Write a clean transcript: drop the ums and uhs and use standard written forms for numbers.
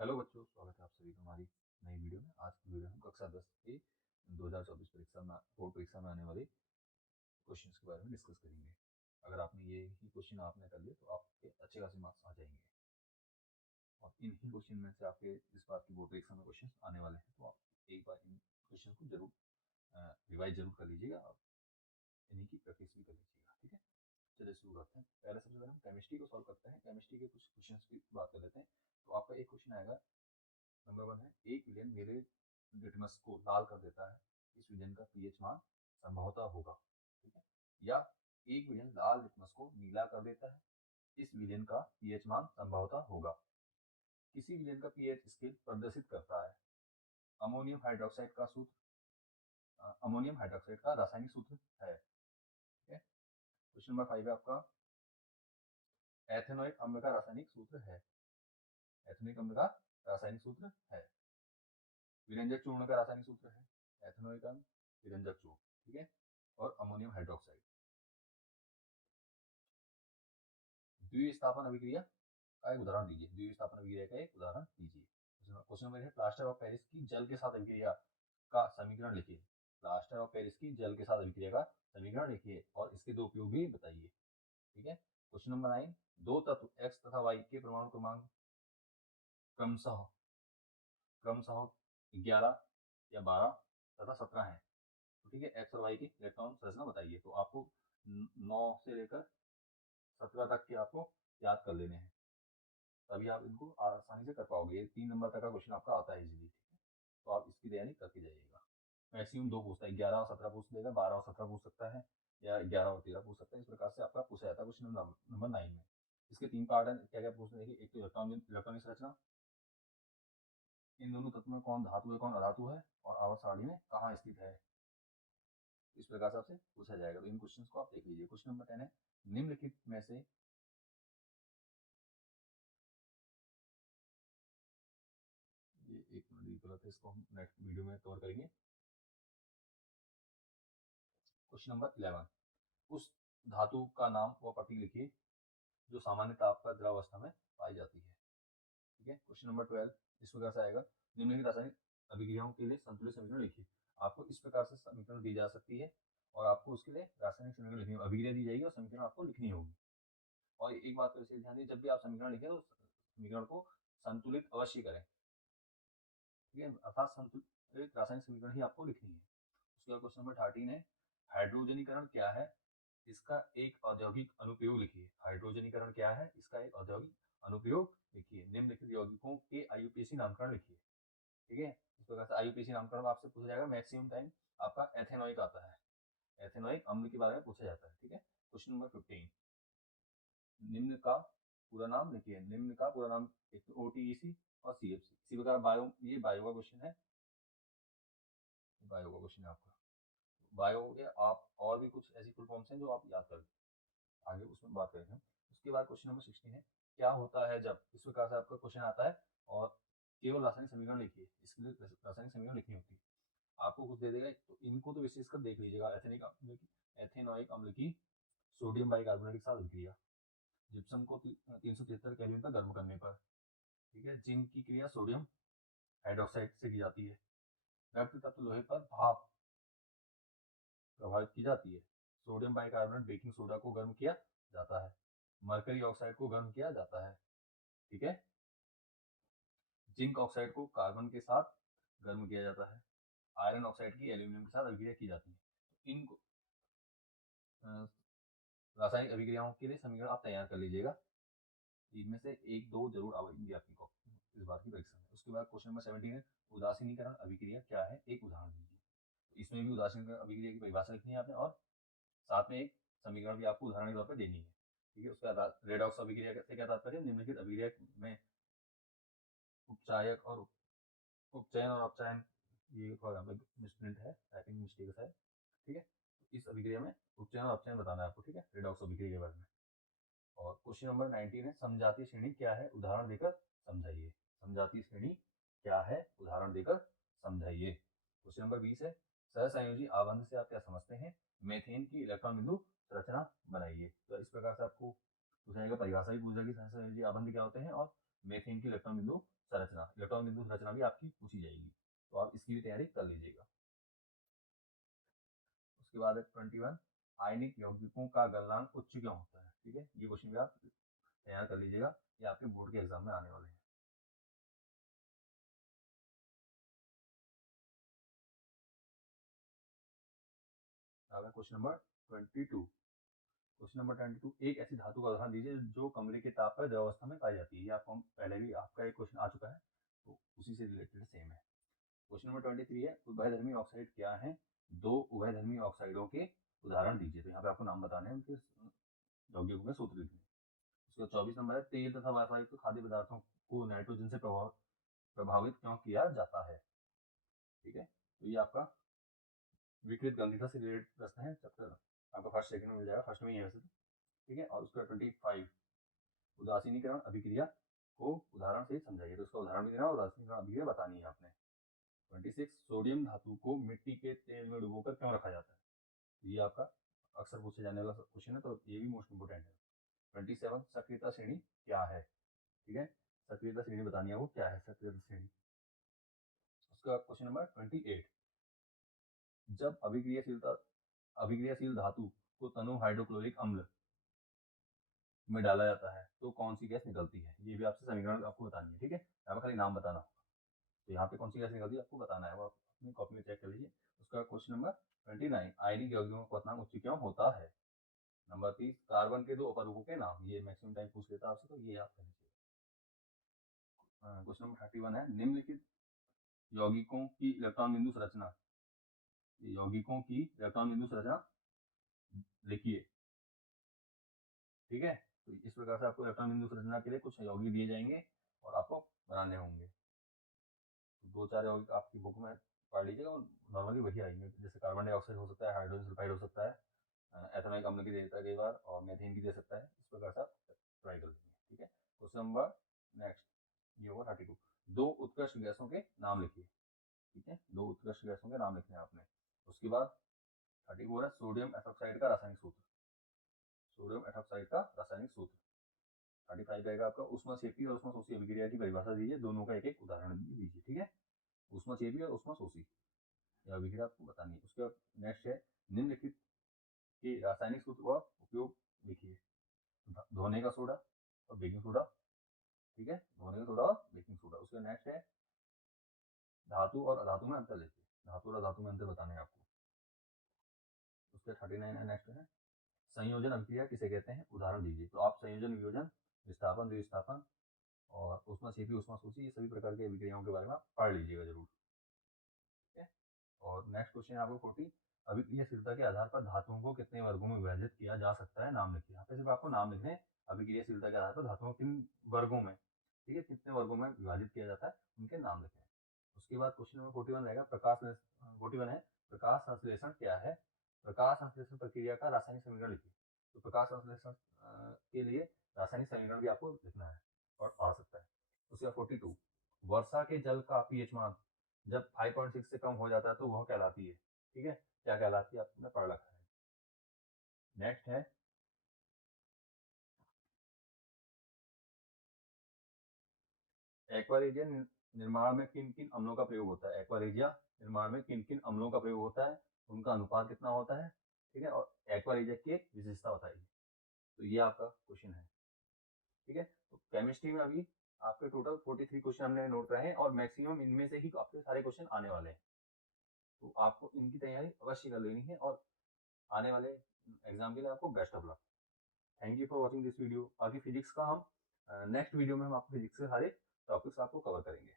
Hello बच्चों, स्वागत है आप सभी का हमारी नई वीडियो में। आज की वीडियो में हम कक्षा 10 के 2024 परीक्षा में बोर्ड परीक्षा में आने वाले क्वेश्चंस के बारे में डिस्कस करेंगे। अगर आपने ये ही क्वेश्चन आपने कर लिया तो आपके अच्छे खासे मार्क्स आ जाएंगे और इन ही क्वेश्चन में से आपके इस बार की बोर्ड परीक्षा में क्वेश्चन आने वाले हैं, तो आप एक बार इन क्वेश्चन को जरूर रिवाइज जरूर कर लीजिएगा और इन्हीं की प्रैक्टिस भी कर लीजिएगा। ठीक है, चलिए शुरू करते हैं। पहले सबसे पहले हम केमिस्ट्री को सॉल्व करते हैं। केमिस्ट्री के कुछ क्वेश्चंस की बात कर लेते हैं। तो आपका एक क्वेश्चन आएगा, नंबर 1 है, एक विलेन नीले लिटमस को लाल कर देता है, इस विलेन का पीएच मान संभवतः होगा। ठीक है, या एक विलेन लाल लिटमस को नीला कर देता है, इस विलेन का पीएच मान संभवतः होगा। किसी विलेन का पीएच स्केल प्रदर्शित करता है। अमोनियम हाइड्रोक्साइड का सूत्र, अमोनियम हाइड्रोक्साइड का रासायनिक सूत्र है। ठीक है, क्वेश्चन नंबर 5 है आपका, एथेनोइक अम्ल का रासायनिक सूत्र है। एथेनोइक अम्ल का रासायनिक सूत्र है। विरंजक चूर्ण का रासायनिक सूत्र है एथेनोइक अम्ल, विरंजक चूर्ण। ठीक है, और अमोनियम हाइड्रोक्साइड। द्विस्थापन अभिक्रिया का एक उदाहरण दीजिए। द्विस्थापन अभिक्रिया का एक उदाहरण दीजिए। क्वेश्चन नंबर है, प्लास्टर ऑफ पेरिस की जल के साथ अभिक्रिया का समीकरण लिखिए। प्लास्टर ऑफ पेरिस की जल के साथ अभिक्रिया का समीकरण लिखिए और इसके दो उपयोग भी बताइए। ठीक है, क्वेश्चन नंबर 9, दो तत्व x तथा y के परमाणु क्रमांक क्रमशः 11 या 12 तथा 17 है। तो ठीक है, एक्स और वाई की इलेक्ट्रॉन संरचना बताइए। तो आपको 9 से लेकर 17 तक के आपको याद कर लेने हैं, तभी आप इनको आसानी से कर पाओगे। ये 3 नंबर तक का क्वेश्चन आपका आता है इजीली। ठीक है, तो आप इसकी तैयारी करके जाइएगा। मैक्सिमम 2 पूछता है, 11 और 17 पूछ लेगा, 12 और 17 पूछ सकता है, या 11 और 13 पूछ सकता है। इस प्रकार से आपका पूछा जाता है क्वेश्चन नंबर 9 में। इसके 3 पार्ट हैं, क्या क्या पूछने देखिए। एक तो इलेक्ट्रॉनिक संरचना, इन दोनों तत्वों में कौन धातु है कौन अधातु है, और आवर्त सारणी में कहाँ स्थित है। इस प्रकार से आपसे पूछा जाएगा। तो इन क्वेश्चंस को आप देख लीजिए। क्वेश्चन नंबर 10 है, निम्नलिखित में से ये एक मिनट गलत है, इसको हम नेक्स्ट वीडियो में कवर करेंगे। क्वेश्चन नंबर 11, उस धातु का नाम व प्रतीक लिखिए जो सामान्य ताप पर द्रव अवस्था में पाई जाती है। ठीक है, क्वेश्चन नंबर 12 इस प्रकार से आएगा, निम्नलिखित रासायनिक अभिक्रियाओं के लिए संतुलित समीकरण लिखिए। आपको इस प्रकार से समीकरण दी जा सकती है और आपको उसके लिए रासायनिक समीकरण लिखनी होगी। अभिक्रिया दी जाएगी और समीकरण आपको लिखनी होगी। और एक बात पर विशेष ध्यान दीजिए, जब भी आप समीकरण लिखें तो समीकरण को संतुलित अवश्य करें। ठीक है, अर्थात संतुलित रासायनिक समीकरण ही आपको लिखनी है। उसके बाद क्वेश्चन नंबर 13 है, हाइड्रोजनीकरण क्या है, इसका एक औद्योगिक अनुप्रयोग लिखिए। हाइड्रोजनीकरण क्या है, इसका एक औद्योगिक अनुप्रयोग लिखिए। निम्नलिखित यौगिकों के आईयूपीएसी नामकरण लिखिए। ठीक है, इस प्रकार से आईयूपीएसी नामकरण आपसे पूछा जाएगा। मैक्सिमम टाइम आपका एथेनोइक आता है, एथेनोइक अम्ल के बारे में पूछा जाता है। ठीक है, क्वेश्चन नंबर 15, निम्न का पूरा नाम लिखिए। निम्न का पूरा नाम, एक तो ओटीईसी और सीएफसी। इसी प्रकार बायो, ये बायो का क्वेश्चन है, बायो का क्वेश्चन है आपका। बायो हो गया, आप और भी कुछ ऐसी फुल फॉर्म्स हैं जो आप याद कर आगे उसमें बात करेंगे। उसके बाद क्वेश्चन नंबर 16 है, क्या होता है जब, इस प्रकार से आपका क्वेश्चन आता है और केवल रासायनिक समीकरण लिखिए। इसके लिए रासायनिक समीकरण लिखनी होती है। आपको कुछ दे देगा, तो इनको तो विशेषकर देख लीजिएगा। एथेनोइक अम्ल की सोडियम बाइकार्बोनेट के साथ अभिक्रिया, जिप्सम को 373 केल्विन पर गर्म करने पर। ठीक है, जिंक की क्रिया सोडियम हाइड्रोक्साइड से की जाती है। रक्त तत्व लोहे पर भाप प्रभावित की जाती है। सोडियम बाइकार्बोनेट बेकिंग सोडा को गर्म किया जाता है। मरकरी ऑक्साइड को गर्म किया जाता है। ठीक है, जिंक ऑक्साइड को कार्बन के साथ गर्म किया जाता है। आयरन ऑक्साइड की एल्यूमिनियम के साथ अभिक्रिया की जाती है। तो इन रासायनिक अभिक्रियाओं के लिए समीकरण आप तैयार कर लीजिएगा। इनमें से एक दो जरूर आएंगे आपकी कॉपी इस बार की परीक्षा में। उसके बाद क्वेश्चन नंबर 17 है, उदासीनीकरण अभिक्रिया क्या है, एक उदाहरण दीजिए। तो इसमें भी उदासीनीकरण अभिक्रिया की परिभाषा लिखनी है आपने और साथ में एक समीकरण भी आपको उदाहरण के तौर पर देनी है। ठीक है, उसका रेडॉक्स अभिक्रिया से क्या तात्पर्य, निम्नलिखित अभिक्रिया में उपचायक और उपचयन और अपचयन, ये थोड़ा मिसप्रिंट है, टाइपिंग मिस्टेक है। ठीक है, इस अभिक्रिया में उपचयन और अपचयन बताना है आपको। ठीक है, रेडॉक्स अभिक्रिया के बारे में। और क्वेश्चन नंबर 19 है, समजातीय श्रेणी क्या है, उदाहरण देकर समझाइए। समजातीय श्रेणी क्या है, उदाहरण देकर समझाइए। क्वेश्चन नंबर 20 है, सहसंयोजी आबंध से आप क्या समझते हैं, मेथेन की इलेक्ट्रॉन बिंदु संरचना बनाइए। तो इस प्रकार से आपको पूछा जाएगा, परिभाषा भी पूछा जाएगी, सहसंयोजी आबंध क्या होते हैं और मेथेन की इलेक्ट्रॉन बिंदु संरचना, इलेक्ट्रॉन बिंदु संरचना भी आपकी पूछी जाएगी, तो आप इसकी भी तैयारी कर लीजिएगा। उसके बाद है 21, आयनिक यौगिकों का गलनांक उच्च क्यों होता है। ठीक है, ये क्वेश्चन भी आप तैयार कर लीजिएगा, ये आपके बोर्ड के एग्जाम में आने वाले हैं। क्वेश्चन नंबर 22, क्वेश्चन नंबर 22, एक ऐसी धातु का उदाहरण दीजिए जो कमरे के ताप पर द्रवावस्था में पाई जाती है। ये आपको पहले भी आपका एक क्वेश्चन आ चुका है, तो उसी से रिलेटेड सेम है। क्वेश्चन नंबर 23 है, उभयधर्मी ऑक्साइड क्या है, दो उभयधर्मी ऑक्साइडों के उदाहरण दीजिए। तो यहाँ पे आपको नाम बताने हैं, उनके यौगिकों में सूत्र लिखने। उसका 24 नंबर है, तेल तथा वायु खाद्य पदार्थों को नाइट्रोजन से प्रभावित क्यों किया जाता है। ठीक है, तो ये आपका विकृत गंधिता से रिलेटेड प्रश्न है, चैप्टर आपका फर्स्ट सेकंड में मिल जाएगा, फर्स्ट में ही है वैसे तो। ठीक है, और उसका 25, उदासीनीकरण अभिक्रिया को उदाहरण से समझाइए। तो उसका उदाहरण भी देना और उदासीनीकरण अभिक्रिया बतानी है आपने। 26, सोडियम धातु को मिट्टी के तेल में डुबोकर क्यों रखा जाता है। ये आपका अक्सर पूछे जाने वाला क्वेश्चन है, तो ये भी मोस्ट इंपोर्टेंट है। 27, सक्रियता श्रेणी क्या है। ठीक है, सक्रियता श्रेणी बतानी है, वो क्या है सक्रियता श्रेणी। उसका क्वेश्चन नंबर 28, जब अभिक्रियाशील धातु को तनु हाइड्रोक्लोरिक अम्ल में डाला जाता है तो कौन सी गैस निकलती है। ये भी आपसे समीकरण आपको बतानी है। ठीक है, यहाँ पर खाली नाम बताना होगा, तो यहाँ पे कौन सी गैस निकलती है आपको बताना है, वो आप अपनी कॉपी में चेक कर लीजिए। उसका क्वेश्चन नंबर 29, आयनिक यौगिकों का क्वथनांक उच्च क्यों होता है। नंबर 30, कार्बन के दो अपरूपों के नाम। ये मैक्सिमम टाइम पूछ लेता है आपसे, तो ये आप कर लीजिए। क्वेश्चन नंबर 31 है, निम्नलिखित यौगिकों की इलेक्ट्रॉन बिंदु संरचना, यौगिकों की इलेक्ट्रॉन बिंदु संरचना लिखिए। ठीक है, तो इस प्रकार से आपको इलेक्ट्रॉन बिंदु संरचना के लिए कुछ यौगिक दिए जाएंगे और आपको बनाने होंगे। तो 2-4 यौगिक आपकी बुक में पढ़ लीजिएगा, और नॉर्मली वही आएंगे, जैसे कार्बन डाइऑक्साइड हो सकता है, हाइड्रोजन सल्फाइड हो सकता है, एथेनॉइक अम्ल की दे देता है कई बार, और मेथेन की दे सकता है। इस प्रकार से आप ट्राई कर लेंगे। ठीक है, क्वेश्चन नंबर नेक्स्ट ये होगा 32, दो उत्कृष्ट गैसों के नाम लिखिए। ठीक है, दो उत्कृष्ट गैसों के नाम लिखने हैं आपने। उसके बाद 34 है, सोडियम एथॉक्साइड का रासायनिक सूत्र, सोडियम एथॉक्साइड का रासायनिक सूत्र। 35 रहेगा आपका, ऊष्माक्षेपी और ऊष्माशोषी अभिक्रिया की परिभाषा दीजिए, दोनों का एक एक उदाहरण भी दीजिए। ठीक है, ऊष्माक्षेपी और ऊष्माशोषी अभिक्रिया आपको बतानी है। उसके बाद नेक्स्ट है, निम्नलिखित के रासायनिक सूत्र व उपयोग लिखिए। धोने का सोडा और बेकिंग सोडा। ठीक है, धोने का सोडा और बेकिंग सोडा। उसका नेक्स्ट है, धातु और अधातु में अंतर लिखिए, धातु और अधातु में अंतर बताने हैं आपको। उसके 39 है, नेक्स्ट है, संयोजन अभिक्रिया किसे कहते हैं, उदाहरण दीजिए। तो आप संयोजन, वियोजन, विस्थापन, द्विविस्थापन और ऊष्माक्षेपी, ऊष्माशोषी, ये सभी प्रकार की अभिक्रियाओं के बारे में आप पढ़ लीजिएगा जरूर। ठीक है, और नेक्स्ट क्वेश्चन है आपको 40, अभिक्रियाशीलता के आधार पर धातुओं को कितने वर्गों में विभाजित किया जा सकता है, नाम लिखिए। यहाँ पे सिर्फ आपको नाम लिखने हैं, अभिक्रियाशीलता के आधार पर धातुओं को किन वर्गों में, ठीक है, कितने वर्गों में विभाजित किया जाता है, उनके नाम लिखें। उसके बाद क्वेश्चन नंबर 41 रहेगा, 41 है, प्रकाश संश्लेषण क्या है। प्रकाश संश्लेषण प्रक्रिया का रासायनिक समीकरण लिखिए। तो प्रकाश संश्लेषण के लिए रासायनिक समीकरण भी आपको लिखना है और आ सकता है। उसके बाद 42, वर्षा के जल का पीएच मान जब 5.6 से कम हो जाता है तो वह कहलाती है। ठीक है, क्या कहलाती है आपने पढ़ रखा है। नेक्स्ट है, एक्वारेजिया निर्माण में किन किन अम्लों का प्रयोग होता है। एक्वारेजिया निर्माण में किन किन अम्लों का प्रयोग होता है, उनका अनुपात कितना होता है। ठीक है, और एक्वारेजिया की विशेषता बताइए। तो ये आपका क्वेश्चन है। ठीक है, तो केमिस्ट्री में अभी आपके टोटल 43 क्वेश्चन हमने नोट करे हैं, और मैक्सिमम इनमें से ही आपके सारे क्वेश्चन आने वाले हैं। तो आपको इनकी तैयारी अवश्य कर लेनी है, और आने वाले एग्जाम के लिए आपको best of luck. Thank you for watching this video. बाकी फिजिक्स का हम नेक्स्ट वीडियो में हम आपको फिजिक्स के सारे टॉपिक्स आपको कवर करेंगे।